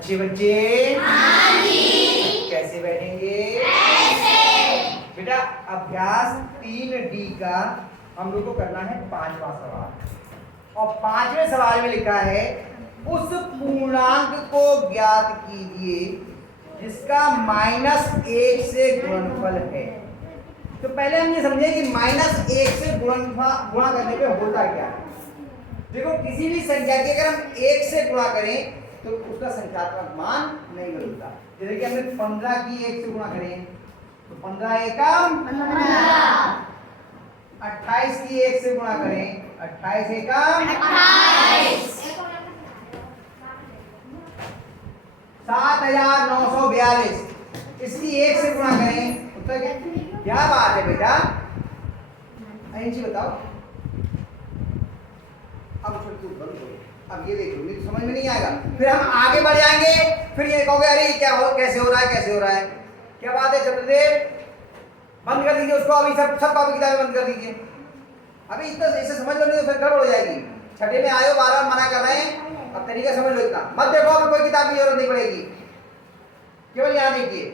अच्छे बच्चे कैसे बैठेंगे? बेटा अभ्यास 3D का हम लोग को करना है 5वां सवाल और 5वें सवाल में लिखा है उस पूर्णांक को ज्ञात कीजिए जिसका -1 से गुणनफल है। तो पहले हम ये समझे कि -1 से गुणा करने पे होता क्या है। देखो किसी भी संख्या की अगर हम 1 से गुणा करें तो उसका संख्यात्मक मान नहीं बदलता। जैसे कि हमने 15 की 1 से गुणा करें तो 15 एकम 28 की 1 से गुणा करें 28 एकम 7942। इसकी 1 से गुणा करें उत्तर क्या बात है बेटा? जी बताओ। अब ये देखो मुझे समझ में नहीं आएगा, फिर हम आगे बढ़ जाएंगे, फिर ये कहोगे अरे क्या हो, कैसे हो रहा है, कैसे हो रहा है, क्या बात है चंद्रदेव? बंद कर दीजिए उसको, अभी सब कॉपी किताबें बंद कर दीजिए। अभी इतना इसे समझ लो नहीं तो फिर गड़बड़ हो जाएगी। छठे में आयो, बार मना कर रहे हैं, अब तरीका समझ लो इतना। मत देखो, अभी कोई किताब की जरूरत नहीं पड़ेगी, केवल यहाँ देखिए।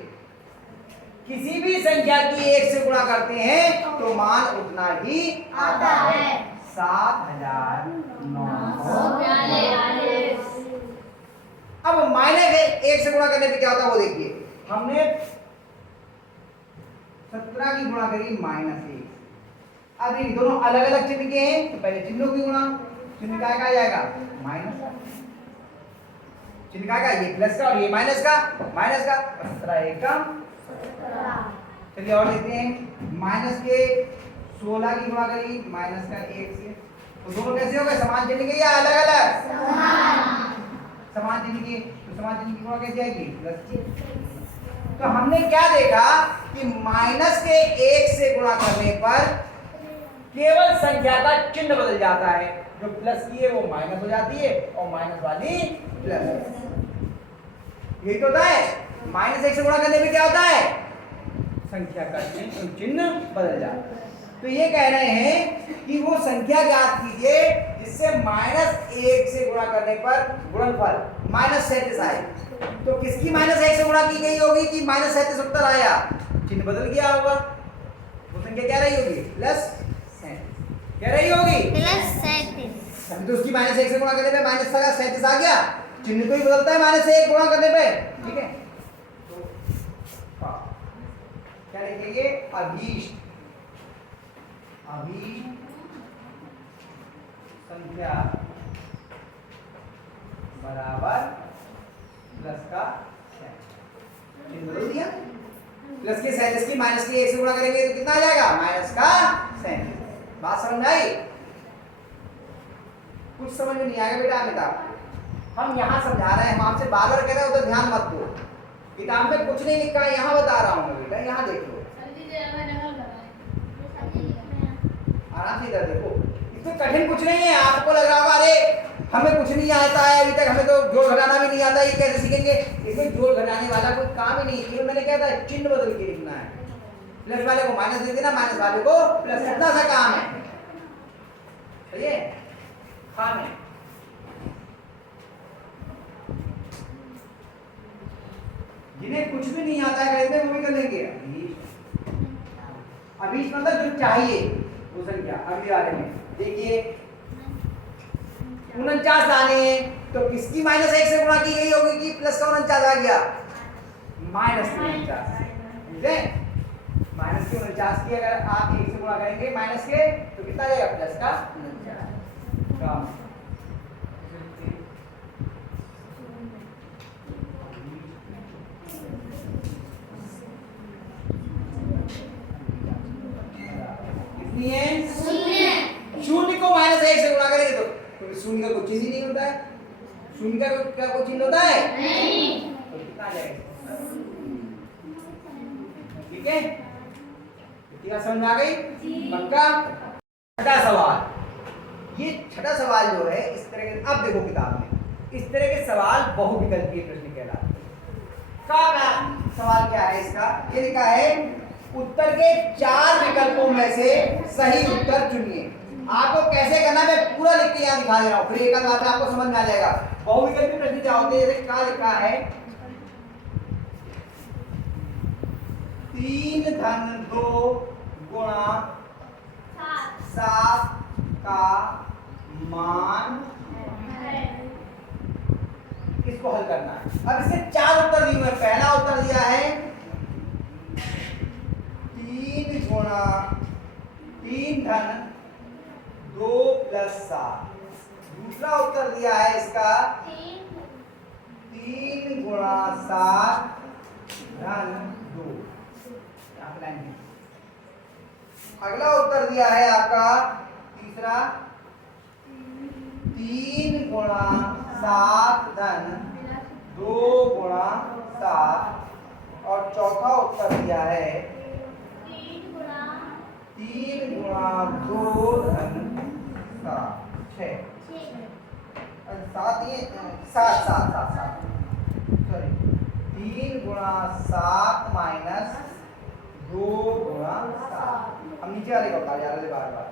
किसी भी संख्या की 1 से गुणा करते हैं तो मान उतना ही आता है 7942। अब -1 से गुणा करने पे क्या होता है वो देखिए। हमने 17 की गुणा करी -1। अब ये दोनों अलग अलग चिन्ह के हैं तो पहले चिन्हों की गुणा, चिन्ह का क्या जाएगा माइनस, चिन्ह का ये प्लस का और ये माइनस का, 17 एकम 17। चलिए और देखते हैं माइनस के 16 की गुणा करी माइनस का 1 से, तो दोनों कैसे हो गए? समान चिन्ह के या अलग अलग? समान चिन्ह के, तो समान चिन्ह की गुणा कैसे आएगी? प्लस। तो हमने क्या देखा कि माइनस के 1 से गुणा करने पर केवल संख्या का चिन्ह बदल जाता है, जो प्लस की है वो माइनस हो जाती है और माइनस वाली प्लस। यही तो होता है, -1 से गुणा करने पे क्या होता है? संख्या का चिन्ह बदल जाता है। तो ये कह रहे हैं कि वो संख्या ज्ञात कीजिए जिससे -1 से गुणा करने पर गुणनफल -37 आए। तो किसकी -1 से गुणा की गई होगी कि -37 उत्तर आया? चिन्ह बदल गया होगा, वो संख्या क्या रही होगी? +37 क्या रही होगी? +37। तो उसकी -1 से गुणा करने पे -37 आ गया, चिन्ह तो ही बदलता है -1 गुणा करने पे, ठीक है। तो क्या लिखेंगे? अभीष्ट संख्या बराबर प्लस का चिन्ह बदल दिया। प्लस के 37 की माइनस के 1 से गुणा करेंगे तो कितना आ जाएगा? माइनस का 37। बात समझ में आई? कुछ समझ में नहीं आएगा बेटा अमिताभ, हम यहाँ समझा रहे हैं, हम आपसे बार बार कह रहे हैं उधर ध्यान मत दो। किताब में कुछ नहीं लिखा है, यहाँ बता रहा हूँ बेटा, यहाँ देख लो आराम से, इधर देखो। इसमें कठिन कुछ नहीं है। आपको लग रहा होगा अरे हमें कुछ नहीं आता है, अभी तक हमें तो जोड़ घटाना भी नहीं आता, ये कैसे सीखेंगे? इसमें जोड़ घटाने वाला कोई काम ही नहीं है, मैंने क्या था चिन्ह बदल के लिखना है। प्लस वाले को माइनस दे देना, माइनस वाले को प्लस, इतना सा काम है, सही है? काम है। जिन्हें कुछ भी नहीं आता है कहते हैं वो भी कर लेंगे। अभी मतलब जो चाहिए वो संख्या। अगले वाले में देखिए 49 आने तो किसकी -1 से गुणा की गई होगी कि प्लस का 49 आ गया? -49, ठीक है। माइनस के 49 की अगर आप 1 से गुणा करेंगे माइनस के तो कितना आ जाएगा? प्लस का 49। शून्य को -1 से गुणा करेंगे तो शून्य का कोई चिन्ह ही नहीं होता है। शून्य का क्या कोई चिन्ह होता है? नहीं। तो कितना आ जाएगा? ठीक है, कितना समझ में आ गई? पक्का? छठा सवाल, ये छठा सवाल जो है इस तरह के, अब देखो किताब में इस तरह के सवाल बहुविकल्पीय प्रश्न कहलाते हैं। का सवाल क्या है इसका? ये लिखा है उत्तर के 4 विकल्पों में से सही उत्तर चुनिए। आपको कैसे करना है मैं पूरा लिख के यहाँ दिखा दे रहा हूँ, फिर एक आध बात में आपको समझ में आ जाएगा। बहुविकल्पी प्रश्न क्या होते हैं, जैसे क्या लिखा है 3 धन 2 गुणा 7 का मान, इसको हल करना है। अब इसके 4 उत्तर दिए हुए। पहला उत्तर दिया है 3 गुणा 3 धन 2 प्लस 7। दूसरा उत्तर दिया है इसका 3 गुणा 7 धन 2। अगला उत्तर दिया है आपका तीसरा 3 गुणा 7 धन 2 गुणा 7। और चौथा उत्तर दिया है 3 गुणा 2 धन 7 6 7 ये 7 सॉरी 3 गुणा 7 माइनस 2 गुणा 7। हम नीचे वाले को उतार जा रहे थे बार बार।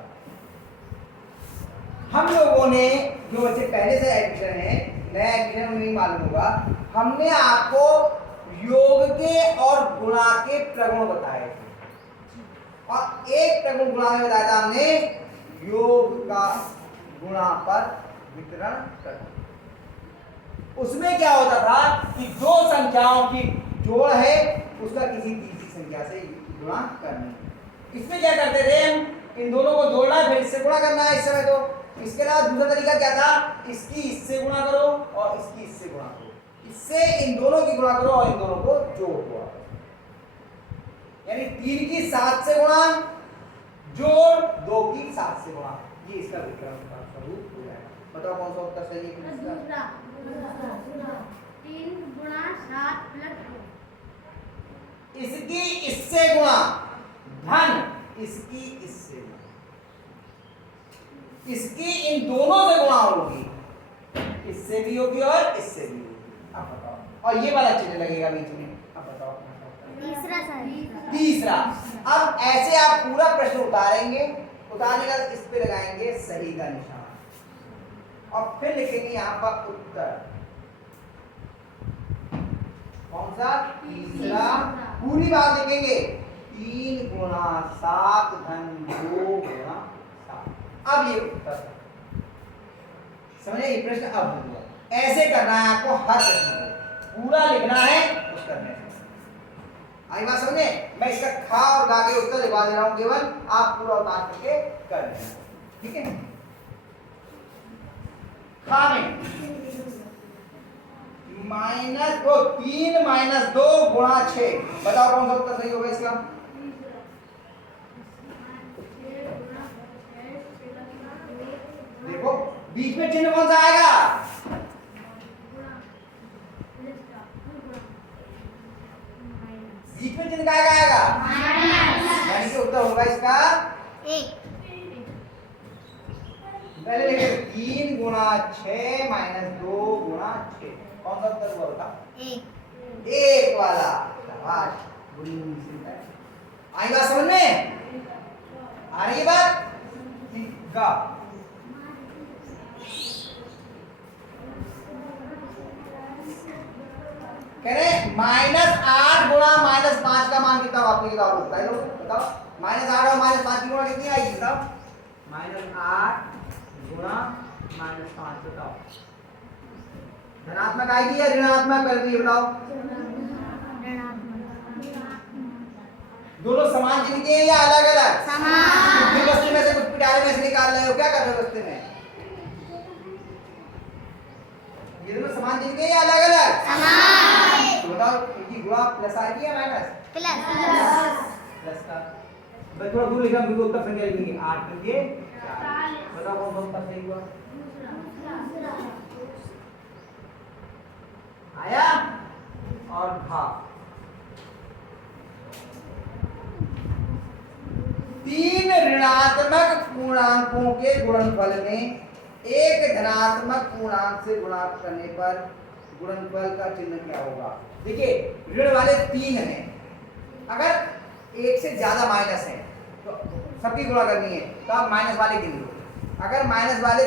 हम लोगों ने जो बच्चे पहले से एडमिशन है, नया एडमिशन में नहीं मालूम होगा, हमने आपको योग के और गुणा के प्रगुण बताए थे। और एक प्रगुण गुणा में बताया था हमने योग का गुणा पर वितरण करना। उसमें क्या होता था कि दो संख्याओं की जोड़ है, उसका किसी तीसरी संख्या से गुणा करना। इसमें क्या करते थे हम, इन दोनों को जोड़ना है, फिर इससे गुणा करना है इस समय। तो इसके अलावा दूसरा तरीका क्या था, इसकी इससे गुणा करो और इसकी इससे गुणा करो, इससे इन दोनों की गुणा करो और इन दोनों को जोड़ दो। यानी 3 की 7 से गुणा जोड़ 2 की 7 से गुणा, ये इसका विकरण का स्वरूप हो जाएगा। बताओ कौन सा उत्तर सही है? दूसरा 3 गुणा 7 प्लस 2। इसकी इससे गुणा धन इसकी इससे गुणा, इसकी इन दोनों से गुणा होगी, इससे भी होगी और इससे भी होगी। अब बताओ, और ये वाला चिन्ह लगेगा बीच में। अब बताओ तीसरा। अब ऐसे आप पूरा प्रश्न उतारेंगे, उतारने का इस पे लगाएंगे सही का निशान और फिर लिखेंगे यहाँ पर उत्तर। कौन सा? तीसरा। पूरी बात लिखेंगे 3 गुणा 7 धन 2 गुणा 7। अब ये उत्तर समझे, ये प्रश्न अब हुआ। ऐसे करना है आपको, हर प्रश्न को पूरा लिखना है उस करने से। आई बात समझे? मैं इसका खा और गा के उत्तर लिखवा दे रहा हूं, केवल आप पूरा उतार करके कर लेना। ठीक है? खा में -2 3 - 2 गुणा 6। बताओ कौन सा उत्तर सही होगा इसका? देखो बीच में चिन्ह कौन सा आएगा? बीच में चिन्ह क्या आएगा? यानी कि उत्तर होगा इसका 1। पहले लिखे 3 गुणा 6 - 2 गुणा 6। कौन सा उत्तर हुआ बता? 1 वाला। शाबाश, आई बात समझ में? आ रही है बात? ठीक है। कह रहे -8 गुणा -5 का मान कितना आपकी किताब में बताइए, बताओ। -8 और -5 की गुणा कितनी आएगी बताओ? -8 गुणा -5 बताओ। धनात्मक आएगी या ऋणात्मक आएगी बताओ? दोनों समान चिन्ह के या अलग अलग? समान। कुछ बस्ते में से कुछ पिटारे में से निकाल रहे हो, क्या कर रहे हो बस्ते में? ये दोनों समान चिन्ह के या अलग अलग? समान। तो बताओ इनकी गुणा प्लस आएगी या माइनस? प्लस का। मैं थोड़ा दूर लिखा हूं, उत्तर संख्या लिखेंगे 8 के 4। बताओ कौन सा उत्तर सही हुआ? आया और खा। 3 ऋणात्मक पूर्णांकों के गुणनफल में एक धनात्मक पूर्णांक से गुणा करने पर गुणनफल का चिन्ह क्या होगा? देखिए ऋण वाले 3 हैं, अगर एक से ज्यादा माइनस है तो सबकी गुणा करनी है, तो आप माइनस वाले गिन लो। अगर माइनस वाले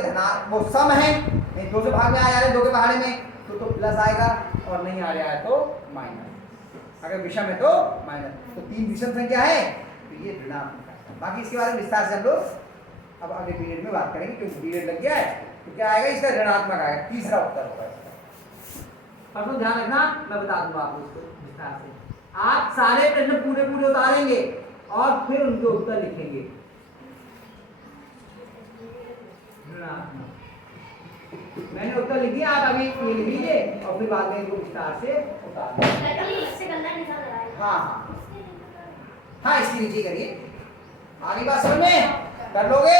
वो सम है नहीं 2 से भाग में आ जा रहे 2 के पहाड़े में तो प्लस आएगा और नहीं आ रहा है तो माइनस। अगर विषम है तो माइनस। तो 3 विषम संख्या है तो ये ऋणात्मक है। बाकी इसके बारे में विस्तार से हम लोग अब अगले पीरियड में बात करेंगे क्योंकि पीरियड लग गया है तो क्या आएगा इसका ऋणात्मक आएगा। तीसरा उत्तर होगा इसका। परसों ध्यान रखना मैं बता दूंगा आपको इसको विस्तार से। आप सारे प्रश्न पूरे पूरे उतारेंगे और फिर उनके उत्तर लिखेंगे। मैंने उत्तर लिख दिया आप अभी ये लिख लीजिए और फिर बाद में इनको विस्तार से उतार हाँ हाँ हाँ इसके नीचे करिए। आगे बात समझ में कर लोगे।